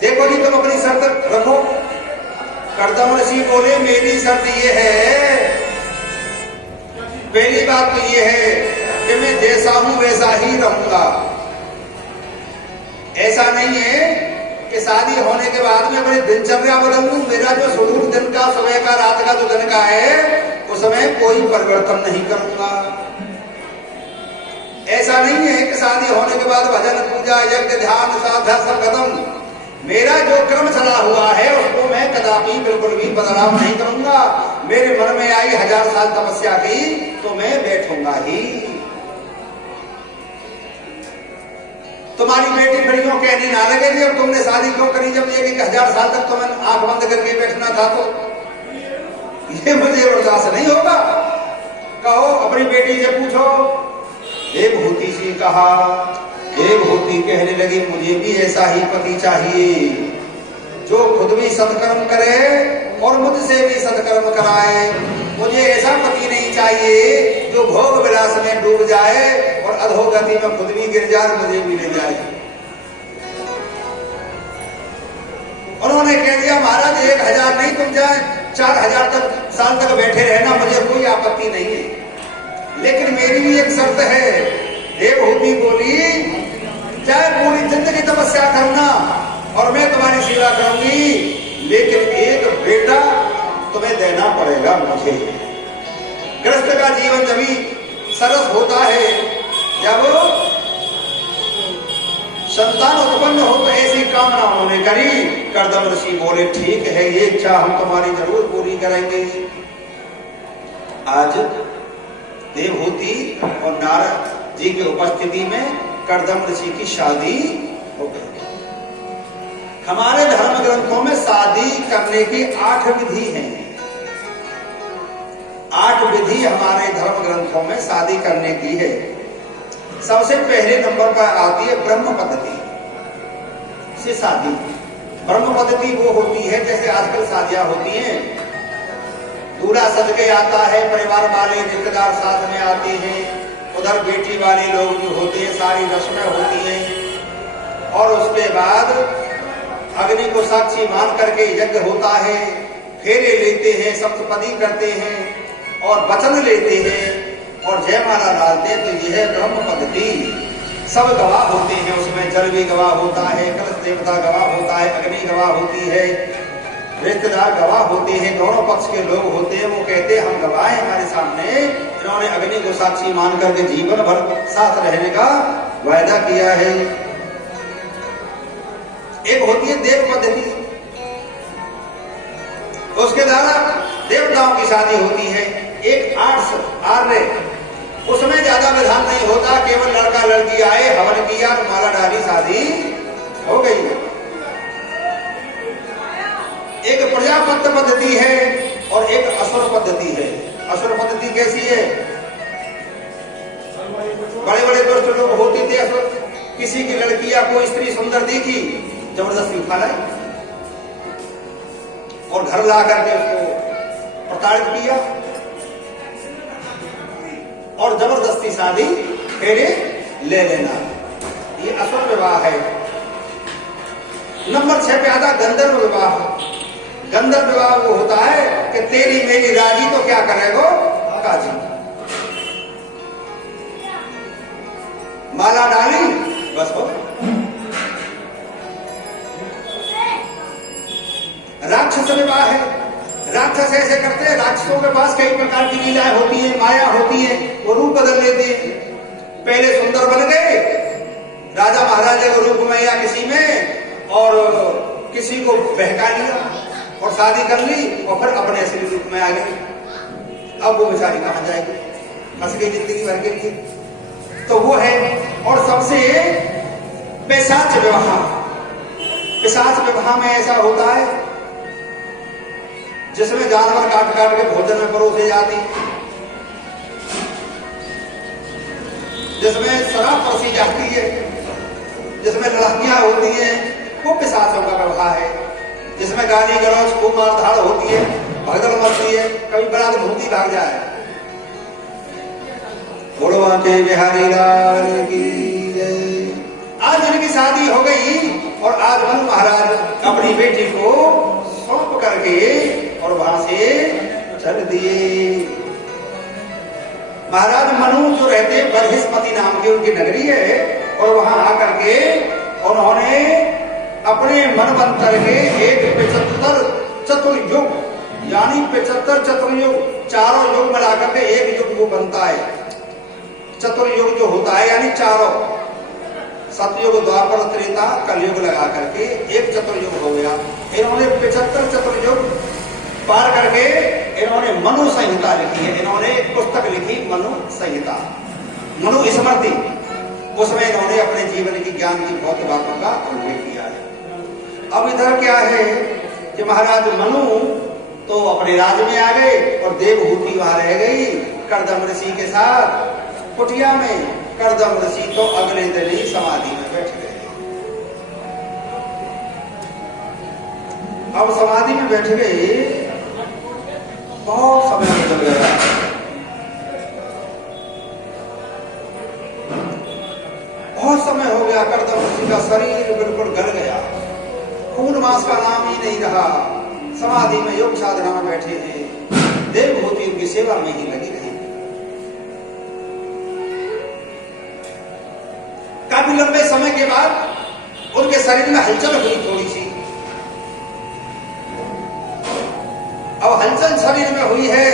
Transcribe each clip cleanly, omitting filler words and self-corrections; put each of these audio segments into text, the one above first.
देखो जी तुम अपनी शर्त रखो। कर्दम ऋषि बोले मेरी शर्त ये है, पहली बात तो ये है कि मैं जैसा हूं वैसा ही रहूंगा। ऐसा नहीं है कि शादी होने के बाद में अपनी दिनचर्या बदल लूं। मेरा जो शेड्यूल दिन का, सुबह का, रात का जो दिन का है उसमें कोई परिवर्तन नहीं करूंगा। ऐसा नहीं है कि शादी होने के बाद भजन, पूजा, यज्ञ, ध्यान, साधना सब खत्म। मेरा जो क्रम चला हुआ है उसको मैं कदापि बिल्कुल भी बदलाव नहीं करूंगा। मेरे मन में आई 1000 साल तपस्या की तो मैं बैठूंगा ही। तुम्हारी बेटी फिर क्यों कहने ना लगेगी अब तुमने शादी क्यों करी, जब ये 1000 साल तक तुम्हें आंख बंद करके बैठना था तो ये मुझे बर्दाश्त नहीं होगा। कहो अपनी बेटी से पूछो। देवहूति से कहा, देवहूति कहने लगी मुझे भी ऐसा ही पति चाहिए जो खुद भी सत्कर्म करे और मुझसे भी सत्कर्म कराए। मुझे ऐसा पति नहीं चाहिए जो भोग विलास में डूब जाए और अधोगति में खुद भी गिर जाए, मुझे भी ले जाए। उन्होंने कह दिया महाराज 1000 नहीं, तुम जाए 4000 साल तक बैठे रहना, मुझे कोई आपत्ति नहीं है, लेकिन मेरी भी एक शर्त है। देवहूति बोली चाहे पूरी जिंदगी तपस्या करना और मैं तुम्हारी सेवा करूंगी, लेकिन एक बेटा तुम्हें देना पड़ेगा मुझे। गृहस्थ का जीवन जब भी सरस होता है जब संतान उत्पन्न हो, तो ऐसी कामना उन्होंने करी। कर्दम ऋषि बोले ठीक है, ये इच्छा हम तुम्हारी जरूर पूरी करेंगे। आज देवहूति और नारद जी की उपस्थिति में कर्दम ऋषि की शादी हो गई। हमारे धर्म ग्रंथों में शादी करने की 8 विधि हैं। 8 विधि हमारे धर्म ग्रंथों में शादी करने की है। सबसे पहले नंबर पर आती है ब्रह्म पद्धति से शादी। ब्रह्म पद्धति वो होती है जैसे आजकल शादियां होती हैं, दूल्हा सज के आता है, परिवार वाले रिश्तेदार साथ में आते हैं, उधर बेटी वाले लोग जो होते हैं, सारी रस्में होती हैं और उसके बाद अग्नि को साक्षी मान करके यज्ञ होता है, फेरे लेते हैं, सप्तपदी करते हैं और वचन लेते हैं और जयमाला डालते हैं। तो यह ब्रह्म पद्धति। सब गवाह होते हैं, उसमें जल भी गवाह होता है, कलश देवता गवाह होता है, अग्नि गवाह होती है, रिश्तेदार गवाह होते हैं, दोनों पक्ष के लोग होते हैं। वो कहते हैं हम गवाह हैं, हमारे सामने इन्होंने अग्नि को साक्षी मान करके जीवन भर साथ रहने का वायदा किया है। एक होती है देव पद्धति, उसके द्वारा देवताओं की शादी होती है। एक आर्य, उसमें ज्यादा विधान नहीं होता, केवल लड़का लड़की आए, हवन किया, माला डाली, शादी हो गई। एक प्रजापत्य पद्धति है और एक असुर पद्धति है। असुर पद्धति कैसी है? बड़े बड़े दुष्ट लोग होते थे असुर, किसी की लड़की या कोई स्त्री सुंदर देखी, जबरदस्ती उठा लाए और घर ला करके उसको प्रताड़ित किया और जबरदस्ती शादी फेरे ले लेना, ये असुर विवाह है। नंबर 6 पे आता गंधर्व विवाह। गंधर्व विवाह वो होता है कि तेरी मेरी राजी तो क्या करेगो काजी। माला डाली बस हो। राक्षस विवाह है। राक्षस ऐसे करते हैं, राक्षसों के पास कई प्रकार की लीलाएं होती है, माया होती है, वो रूप बदल लेते हैं। पहले सुंदर बन गए राजा महाराजा के रूप में या किसी में, और किसी को बहका लिया और शादी कर ली और फिर अपने असली रूप में आ गए। अब वो बेचारी कहां जाएगी, फंस गई जिंदगी भर के लिए। तो वो है। और सबसे पिशाच विवाह। पिशाच विवाह में ऐसा होता है जिसमें जानवर काट काट के भोजन में परोसे जाती, जिसमें शराब परोसी जाती है, जिसमें लड़कियां होती हैं, वो पिशाचों का विवाह है। जिसमें गाली गलौज खूब मारधाड़ होती है, भगदड़ मचती है, कभी बरात भूखी भाग जाए। बोलो के बिहारी लाल की जय। आज इनकी शादी हो गई और आज मनु महाराज अपनी बेटी को सौंप करके और वहां से चल दिए। महाराज मनु जो रहते बरहिस्पति नाम की उनकी नगरी है, और वहां आकर के उन्होंने अपने मनवंतर के एक 75 चतुर्युग यानी 75 चतुर्युग, चारों युग मिलाकर के एक युग वो बनता है। चतुर्युग जो होता है यानी चारों, सतयुग, द्वापर, त्रेता, कलयुग लगा करके एक चतुर्युग हो गया। इन्होंने 75 चतुर्युग पार करके इन्होंने मनु संहिता लिखी है। इन्होंने एक पुस्तक लिखी मनु संहिता, मनु स्मृति। उसमें इन्होंने अपने जीवन की ज्ञान की बहुत बातों का उल्लेख किया है। अब इधर क्या है कि महाराज मनु तो अपने राज्य में आ गए और देवहूति वहां रह गई कर्दम ऋषि के साथ कुटिया में। कर्दम ऋषि तो अगले दिन ही समाधि में बैठ गए। अब समाधि में बैठ गए, बहुत समय गुजर गया। बहुत समय हो गया, कर्दम ऋषि का शरीर बिल्कुल गल गया, खून मांस का नाम ही नहीं रहा। समाधि में योग साधना में बैठे हैं, देवभूति उनकी सेवा में ही लगी रही। काफी लंबे समय के बाद उनके शरीर में हलचल हुई थोड़ी सी। अब हलचल शरीर में हुई है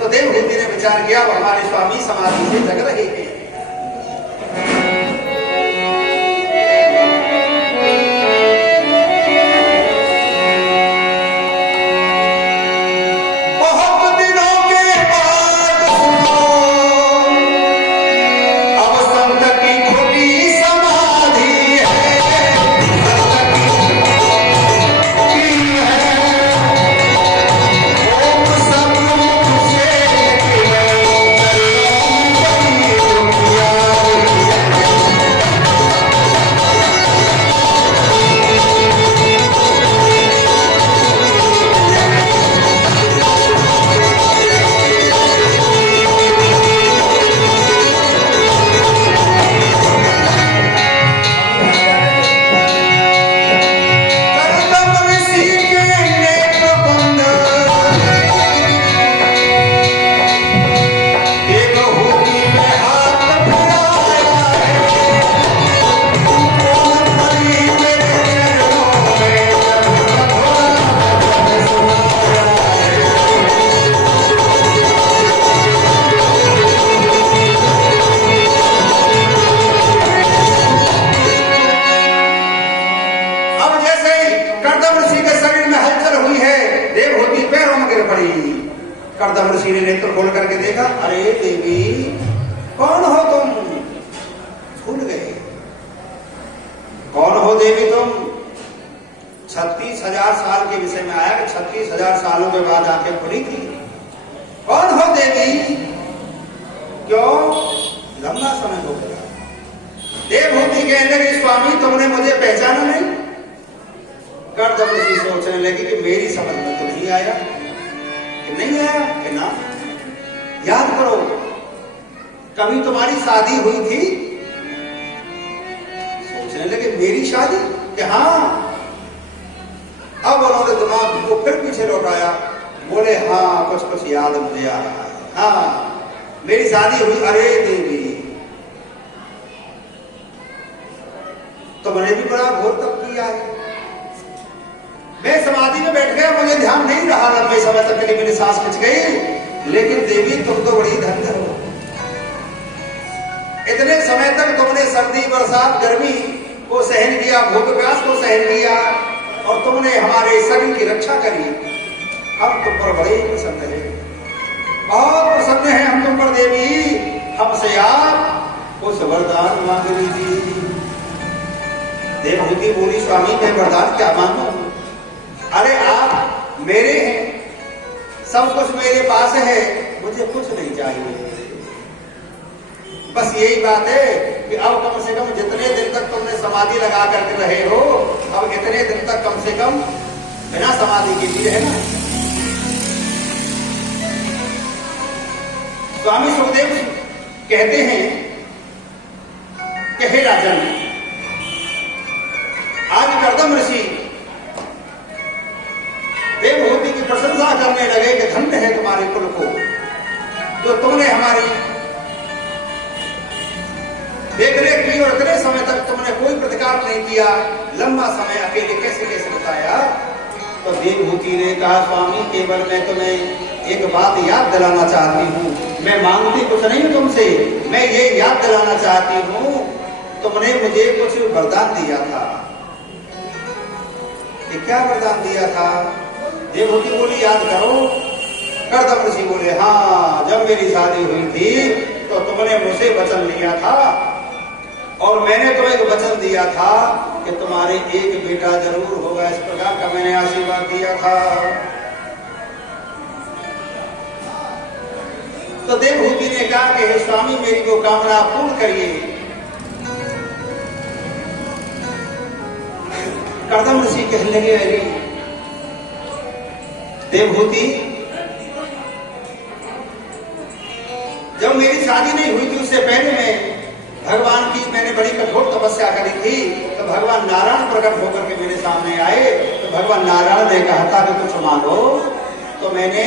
तो देवभूति ने विचार किया अब हमारे स्वामी समाधि से जग रहे हैं। कर्दम ऋषि ने नेत्र खोल करके देखा, अरे देवी कौन हो तुम? भूल गए कौन हो देवी तुम? 36,000 साल के विषय में आया कि 36,000 सालों के बाद आंखें खुली थी। कौन हो देवी? क्यों? लंबा समय हो गया। देवभूति कहने लगे स्वामी तुमने मुझे पहचाना नहीं? कर्दम ऋषि सोचने लगे कि मेरी समझ में तो नहीं आया। नहीं आया कि ना? याद करो कभी तुम्हारी शादी हुई थी? सोचने लगे मेरी शादी कि हाँ। अब उन्होंने दिमाग को फिर पीछे लौटाया, बोले हाँ कुछ कुछ याद मुझे आ रहा है। हाँ मेरी शादी हुई। अरे देवी तुमने भी बड़ा घोर तप किया है। मैं समाधि में बैठ गया, मुझे ध्यान नहीं रहा, लंबे समय तक के लिए मेरी सांस खिंच गई। लेकिन देवी तुम तो बड़ी धन्य हो। इतने समय तक तुमने सर्दी बरसात गर्मी को सहन किया, भूख प्यास को सहन किया और तुमने हमारे शरीर की रक्षा करी। हम तुम पर बड़े प्रसन्न हैं, बहुत प्रसन्न हैं हम तुम पर देवी। हमसे आप कुछ वरदान मांग लीजिए। देवभूति बोली स्वामी मैं वरदान क्या मांगू? अरे आप मेरे हैं, सब कुछ मेरे पास है, मुझे कुछ नहीं चाहिए। बस यही बात है कि अब कम से कम जितने दिन तक तुमने समाधि लगा करके रहे हो, अब इतने दिन तक कम से कम बिना समाधि के भी रहना। स्वामी सुखदेव कहते हैं कि हे राजन, आज कर्दम ऋषि है तुम्हारे कुल को, जो तुमने हमारी देख रेख की और इतने समय तक तुमने कोई प्रतिकार नहीं किया, लंबा समय अकेले कैसे कैसे बताया। तो देवहूति ने कहा स्वामी केवल मैं तुम्हें एक बात याद दिलाना चाहती हूँ, मैं मांगती कुछ नहीं हूँ तुमसे, मैं ये याद दिलाना चाहती हूँ तुमने मुझे कुछ वरदान दिया था। ये क्या वरदान दिया था? देवहूति बोली याद करो। कर्दम ऋषि बोले हाँ, जब मेरी शादी हुई थी तो तुमने मुझसे वचन लिया था और मैंने तुम्हें एक वचन दिया था कि तुम्हारे एक बेटा जरूर होगा, इस प्रकार का मैंने आशीर्वाद दिया था। तो देवहूति ने कहा कि हे स्वामी मेरी वो कामना पूर्ण करिए। कर्दम ऋषि कहने लगे अरे देवहूति, जब मेरी शादी नहीं हुई थी उससे पहले मैं भगवान की मैंने बड़ी कठोर तपस्या करी थी, तो भगवान नारायण प्रकट होकर के मेरे सामने आए। तो भगवान नारायण ने कहा था कि कुछ मांगो, तो मैंने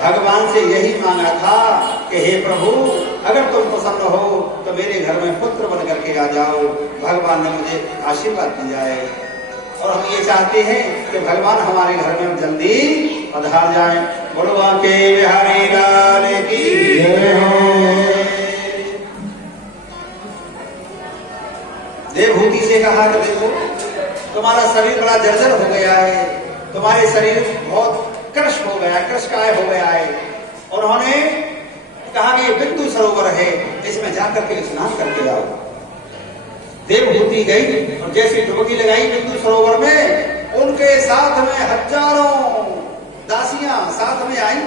भगवान से यही मांगा था कि हे प्रभु अगर तुम प्रसन्न हो तो मेरे घर में पुत्र बन करके आ जाओ। भगवान ने मुझे आशीर्वाद दिया है और हम ये चाहते हैं कि भगवान हमारे घर में जल्दी पधार जाए। बोलवा के बिहारी लाल की जय हो। देवहूति से कहा कि देखो तुम्हारा शरीर बड़ा जर्जर हो गया है, तुम्हारे शरीर बहुत कृश हो गया, कृशकाय हो गया है। और उन्होंने कहा कि ये बिंदु सरोवर है, इसमें जाकर के स्नान करके आओ। देवहूति गई और जैसे डुबकी लगाई बिंदु सरोवर में, उनके साथ में हजारों दासियां साथ में आई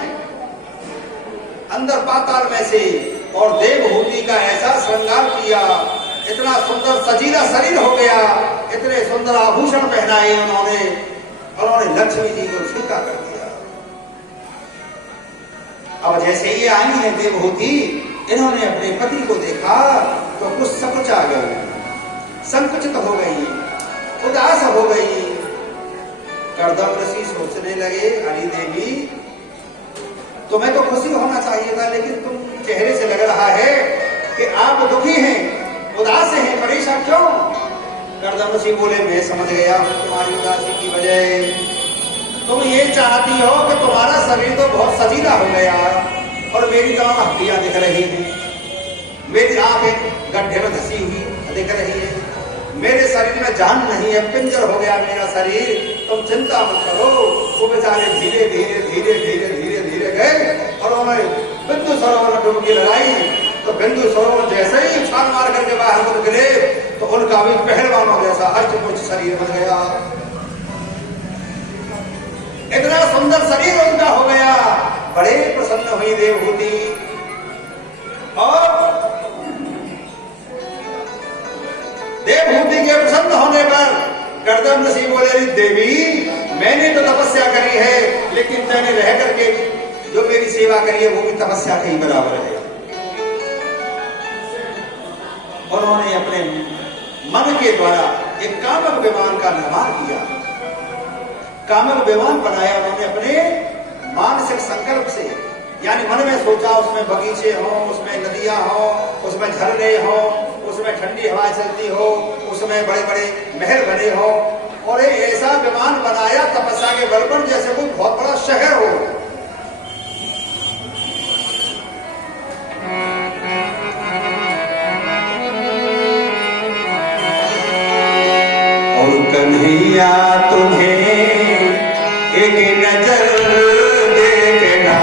अंदर पाताल में से, और देवहूति का ऐसा श्रृंगार किया, इतना सुंदर सजीला शरीर हो गया, इतने सुंदर आभूषण पहनाए उन्होंने, और उन्होंने लक्ष्मी जी को स्वीकार कर दिया। अब जैसे ये आई है देवहूति, इन्होंने अपने पति को देखा तो कुछ सकुच आ गई, संकुचित हो गई, उदास हो गई। कर्दम ऋषि सोचने लगे अरे देवी तुम्हें तो खुशी होना चाहिए था, लेकिन तुम चेहरे से लग रहा है कि आप दुखी हैं, उदास हैं, परेशान क्यों? कर्दम ऋषि बोले मैं समझ गया हूं तुम्हारी उदासी की वजह। तुम ये चाहती हो कि तुम्हारा शरीर तो बहुत सजीला हो गया और मेरी तमाम हड्डियां दिख रही हैं, मेरी आंख एक गड्ढे में धसी हुई दिख रही है, मेरे शरीर में जान नहीं है, पिंजर हो गया मेरा शरीर। तुम चिंता मत करो। वो बेचारे धीरे धीरे धीरे धीरे धीरे धीरे गए और उन्होंने बिंदु सरोवर में डुबकी लगाई। तो बिंदु सरोवर जैसे ही छाल मार करके बाहर को निकले तो उनका भी पहलवानों जैसा अष्टभुज शरीर बन गया, इतना सुंदर शरीर उनका हो गया। बड़े प्रसन्न हुई देवहूति और देवहूति के प्रसन्न होने पर कर्दम ऋषि बोले देवी मैंने तो तपस्या करी है, लेकिन मैंने रह करके जो मेरी सेवा करी है वो भी तपस्या के ही बराबर है। उन्होंने अपने मन के द्वारा एक कामक विमान का निर्माण किया, कामक विमान बनाया उन्होंने अपने मानसिक संकल्प से, यानी मन में सोचा उसमें बगीचे हो, उसमें नदियां हो, उसमें झरने हो, उसमें ठंडी हवा चलती हो, उसमें बड़े बड़े महल बने हो, और एक ऐसा विमान बनाया तपस्या के बल पर जैसे कोई बहुत बड़ा शहर हो। और कन्हैया तुम्हें एक नजर देखना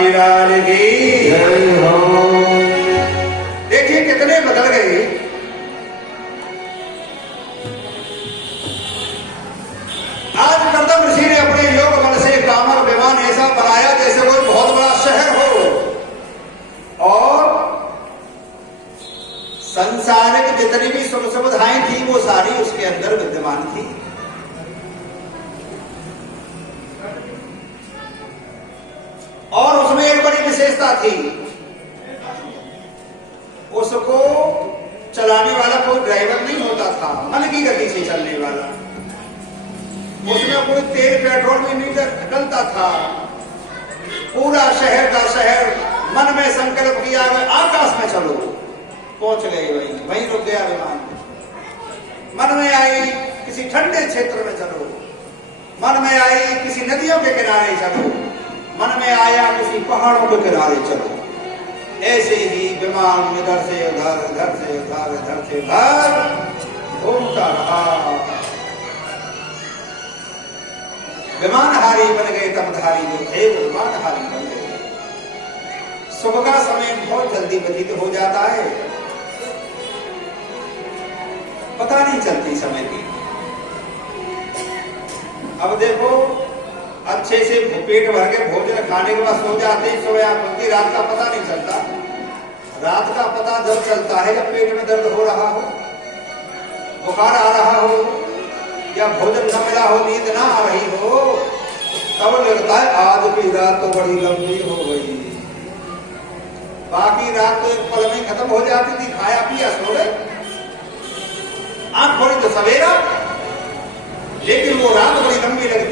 बिहारी लाल की जय हो। देखिए कितने बदल गए। आज कर्दम ऋषि ने अपने योग बल से कामर विमान ऐसा बनाया जैसे कोई बहुत बड़ा शहर हो, और संसारिक जितनी भी सुख सुविधाएं थी वो सारी उसके अंदर विद्यमान थी। और उसमें एक बड़ी विशेषता थी, उसको चलाने वाला कोई ड्राइवर नहीं होता था, मन की गति से चलने वाला। उसमें कोई तेल पेट्रोल भी नहीं डलता था। पूरा शहर का शहर मन में संकल्प किया, आकाश में चलो, पहुंच गए वहीं रुक गया विमान। मन में आई किसी ठंडे क्षेत्र में चलो, मन में आई किसी नदियों के किनारे चलो, मन में आया किसी पहाड़ों के किनारे चलो। ऐसे ही विमान इधर से उधर, इधर से उधर, इधर से उधर घूमता रहा। विमानहारी बन गए तमधारी जो थे, वो विमानहारी बन गए। सुबह का समय बहुत जल्दी व्यतीत हो जाता है, पता नहीं चलती समय की। अब देखो, अच्छे से पेट भर के भोजन खाने के बाद सो जाते हैं, सुबह खुलती, रात का पता नहीं चलता। रात का पता जब चलता है जब पेट में दर्द हो रहा हो, बुखार आ रहा हो, या भोजन न मिला हो, नींद ना आ रही हो, तब लगता है आज की रात तो बड़ी लंबी हो गई। बाकी रात तो एक पल में खत्म हो जाती थी, खाया पिया सो गए, आंख खोली तो सवेरा, लेकिन वो रात बड़ी लंबी लगती